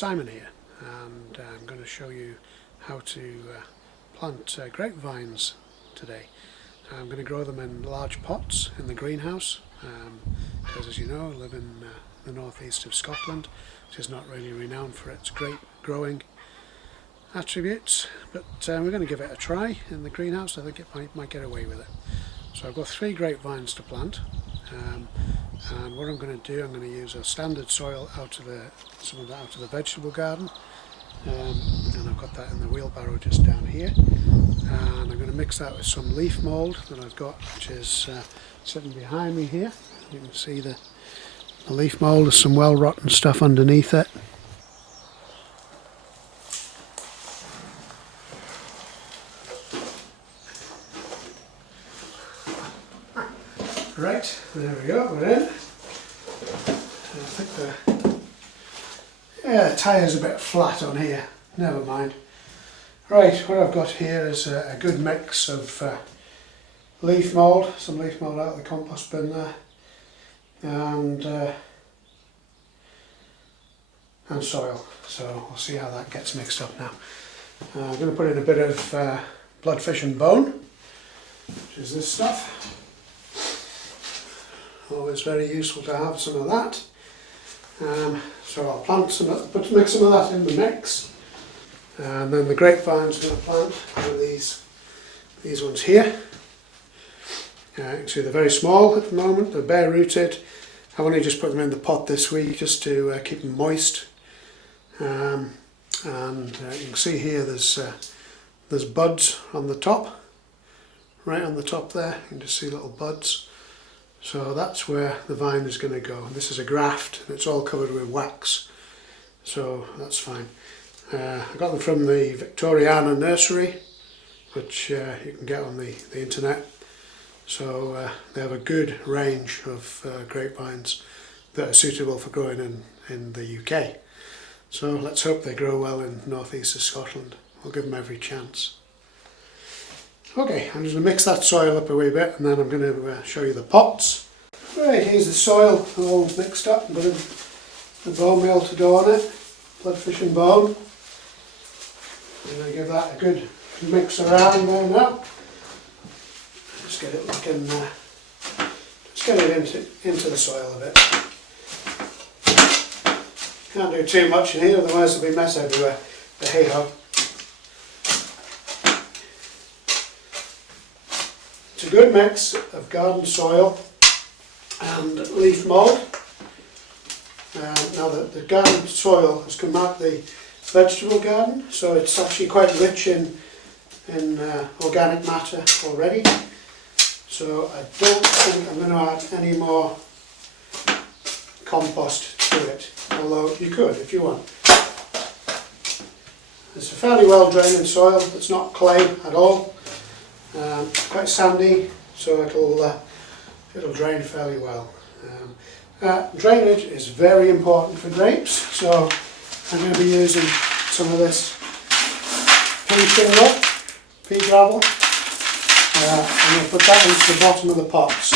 Simon here, and I'm going to show you how to plant grapevines today. I'm going to grow them in large pots in the greenhouse because, as you know, I live in the northeast of Scotland, which is not really renowned for its grape growing attributes, but we're going to give it a try in the greenhouse. I think it might get away with it. So I've got 3 grapevines to plant, and what I'm going to do, I'm going to use a standard soil some of that out of the vegetable garden, and I've got that in the wheelbarrow just down here, and I'm going to mix that with some leaf mould that I've got, which is sitting behind me here. You can see the leaf mould, there's some well rotten stuff underneath it. Right, there we go, we're in. I think the tyre's a bit flat on here, never mind. Right, what I've got here is a good mix of leaf mould, some leaf mould out of the compost bin there, and soil. So we'll see how that gets mixed up now. I'm going to put in a bit of bloodfish and bone, which is this stuff. Always very useful to have some of that. So I'll mix some of that in the mix, and then the grapevines I'm going to plant are these ones here. You can see they're very small at the moment. They're bare rooted. I've only just put them in the pot this week just to keep them moist. And you can see here there's buds on the top, right on the top there. You can just see little buds. So that's where the vine is going to go. This is a graft, and it's all covered with wax, so that's fine. I got them from the Victoriana nursery, which you can get on the internet. So they have a good range of grapevines that are suitable for growing in the UK. So let's hope they grow well in northeast of Scotland. We'll give them every chance. Okay, I'm just going to mix that soil up a wee bit, and then I'm going to show you the pots. Right, here's the soil all mixed up. I'm putting the bone meal to go on it, bloodfish and bone. I'm going to give that a good mix around there now. Just get it looking, just get it into the soil a bit. Can't do too much in here, otherwise there'll be mess everywhere. But hey ho. It's a good mix of garden soil and leaf mould. Now the garden soil has come out the vegetable garden, so it's actually quite rich in organic matter already. So I don't think I'm going to add any more compost to it, although you could if you want. It's a fairly well draining soil, it's not clay at all. Quite sandy, so it'll drain fairly well. Drainage is very important for grapes, so I'm going to be using some of this pea gravel. I'm going to put that into the bottom of the pots.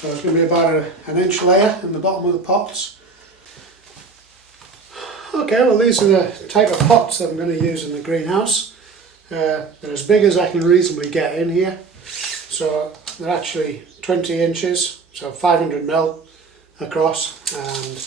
So it's going to be about an inch layer in the bottom of the pots. Okay, well these are the type of pots that I'm going to use in the greenhouse. They're as big as I can reasonably get in here, so they're actually 20 inches, so 500 ml across and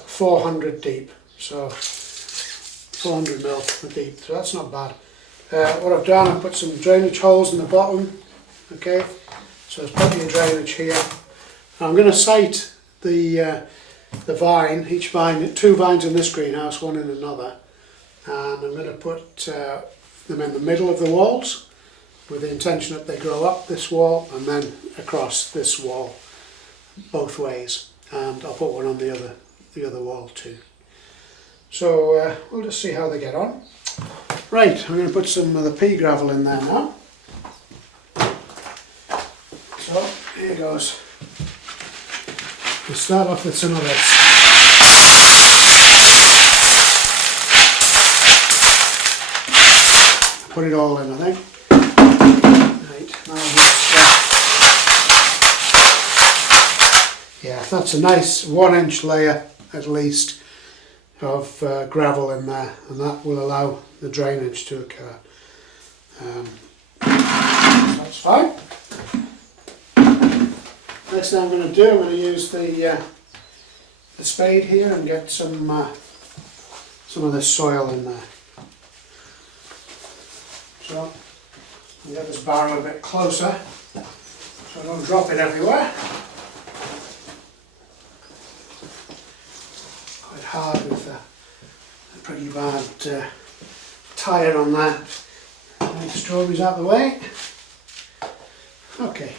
400 deep, so 400 ml deep, so that's not bad. What I've done, I've put some drainage holes in the bottom, okay, so there's plenty of drainage here. I'm going to site the vine, each vine, 2 vines in this greenhouse, 1 in another. And I'm going to put them in the middle of the walls with the intention that they grow up this wall and then across this wall both ways, and I'll put one on the other wall too. So we'll just see how they get on. Right, I'm going to put some of the pea gravel in there now. So here goes. We'll start off with some of this. Put it all in, I think. Right, now yeah, that's a nice 1 inch layer at least. of gravel in there, and that will allow the drainage to occur. So that's fine. Next thing I'm going to do, I'm going to use the spade here and get some of this soil in there. So I'll get this barrel a bit closer so I don't drop it everywhere. Quite hard with a pretty bad tyre on that. Get the strawberries out of the way. Okay.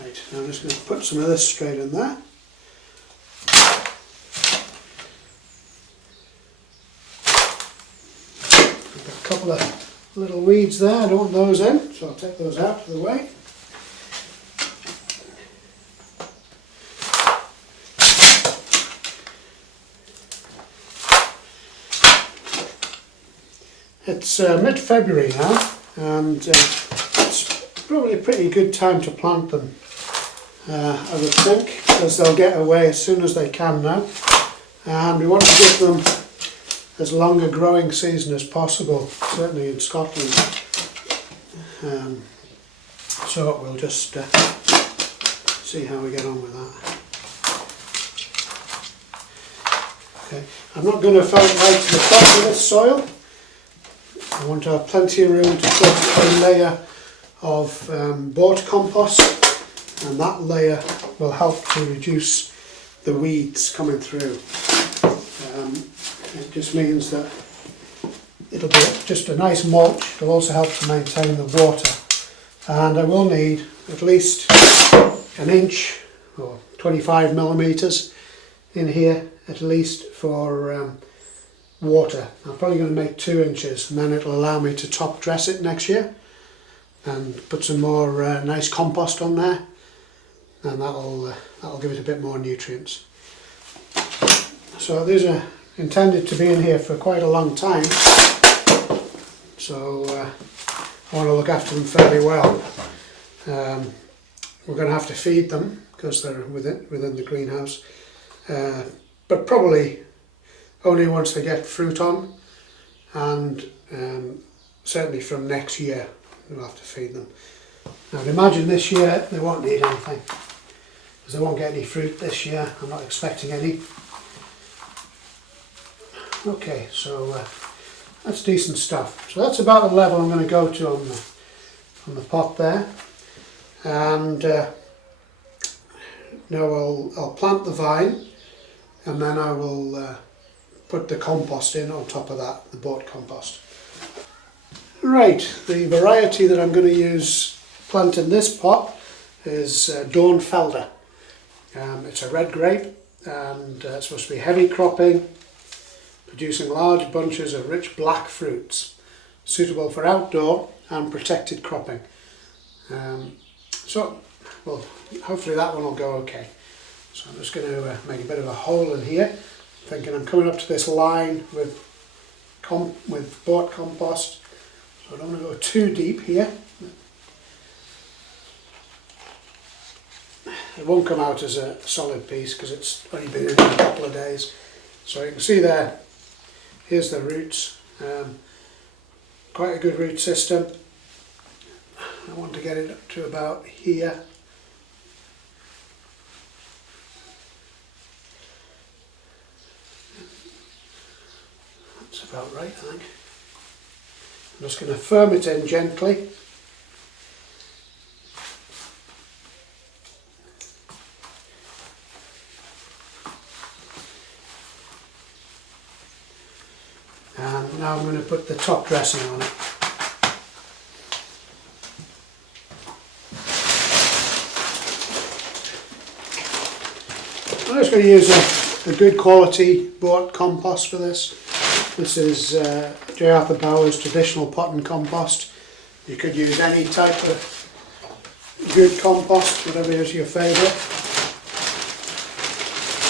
Right, now I'm just going to put some of this straight in there. I've got a couple of little weeds there, I don't want those in, so I'll take those out of the way. It's mid-February now, and it's probably a pretty good time to plant them, I would think, because they'll get away as soon as they can now, and we want to give them as long a growing season as possible, certainly in Scotland. So we'll just see how we get on with that. Okay, I'm not going to fill it right to the top of this soil. I want to have plenty of room to put a layer of bought compost, and that layer will help to reduce the weeds coming through. It just means that it'll be just a nice mulch. It'll also help to maintain the water, and I will need at least an inch or 25 millimeters in here at least for water. I'm probably going to make 2 inches, and then it'll allow me to top dress it next year and put some more nice compost on there, and that'll give it a bit more nutrients. So these are intended to be in here for quite a long time, so I want to look after them fairly well. We're going to have to feed them because they're within the greenhouse, but probably only once they get fruit on, and certainly from next year we'll have to feed them. Now I'd imagine this year they won't need anything, because they won't get any fruit this year. I'm not expecting any. Okay, so that's decent stuff. So that's about the level I'm going to go to on the pot there, and now I'll plant the vine, and then I will put the compost in on top of that, the bought compost. Right, the variety that I'm going to use plant in this pot is Dornfelder. It's a red grape, and it's supposed to be heavy cropping, producing large bunches of rich black fruits, suitable for outdoor and protected cropping. So, well, hopefully that one will go okay. So I'm just going to make a bit of a hole in here, thinking I'm coming up to this line with bought compost, so I don't want to go too deep here. It won't come out as a solid piece because it's only been in a couple of days. So you can see there, here's the roots, quite a good root system. I want to get it up to about here. That's about right, I think. I'm just going to firm it in gently. And now I'm going to put the top dressing on it. I'm just going to use a good quality bought compost for this. This is J. Arthur Bauer's traditional pot and compost. You could use any type of good compost, whatever is your favourite.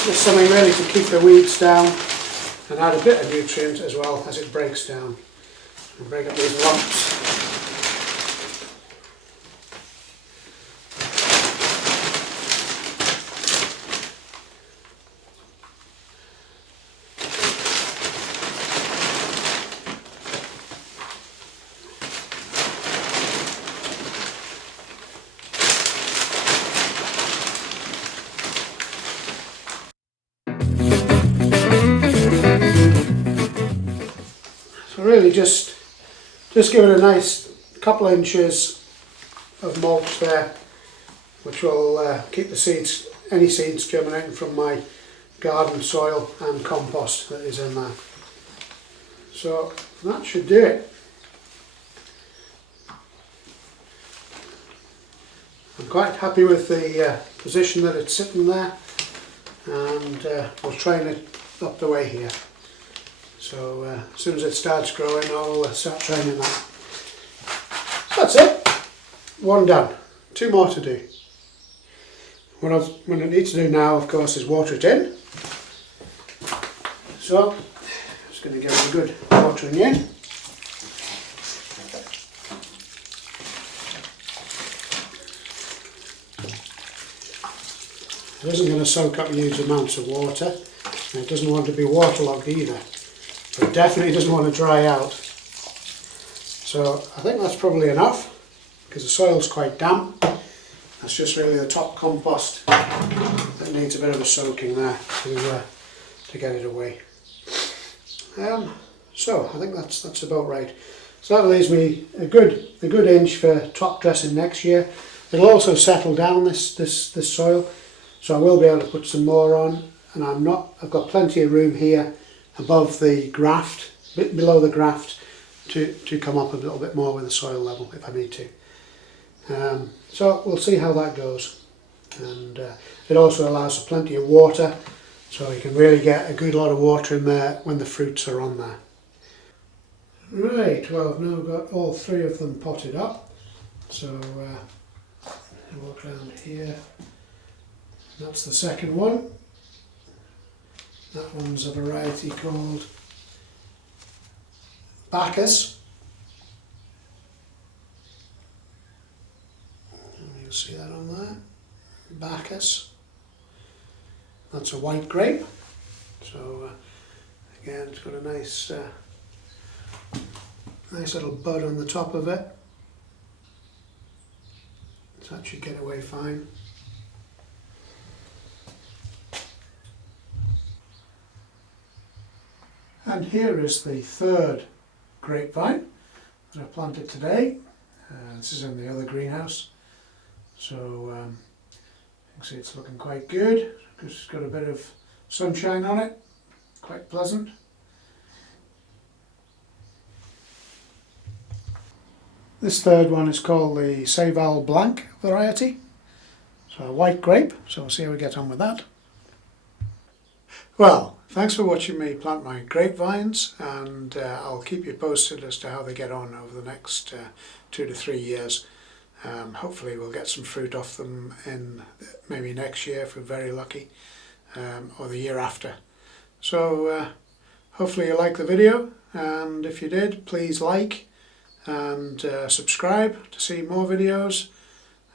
Just something really to keep the weeds down and add a bit of nutrient as well as it breaks down and break up these lumps. really just give it a nice couple of inches of mulch there, which will keep the seeds, any seeds germinating from my garden soil and compost that is in there. So that should do it. I'm quite happy with the position that it's sitting there, and we'll train it up the way here. So as soon as it starts growing, I'll start training that. So that's it. One done. 2 more to do. What I need to do now, of course, is water it in. So I'm just going to give it a good watering in. It isn't going to soak up huge amounts of water, and it doesn't want to be waterlogged either, but it definitely doesn't want to dry out. So I think that's probably enough, because the soil's quite damp. That's just really the top compost that needs a bit of a soaking there to get it away. So I think that's about right. So that leaves me a good inch for top dressing next year. It'll also settle down this soil. So I will be able to put some more on, and I've got plenty of room here above the graft, below the graft, to come up a little bit more with the soil level if I need to. So we'll see how that goes. And it also allows for plenty of water, so you can really get a good lot of water in there when the fruits are on there. Right, well I've now got all 3 of them potted up. So I'll walk around here. That's the second one. That one's a variety called Bacchus. You'll see that on there. Bacchus. That's a white grape. So again, it's got a nice little bud on the top of it. So that should get away fine. And here is the 3rd grapevine that I planted today. This is in the other greenhouse. So you can see it's looking quite good. It's got a bit of sunshine on it, quite pleasant. This 3rd one is called the Saval Blanc variety. So a white grape, so we'll see how we get on with that. Well, thanks for watching me plant my grapevines, and I'll keep you posted as to how they get on over the next 2 to 3 years. Hopefully we'll get some fruit off them in maybe next year if we're very lucky, or the year after. So hopefully you like the video, and if you did, please like and subscribe to see more videos.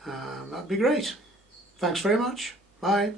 That'd be great. Thanks very much. Bye.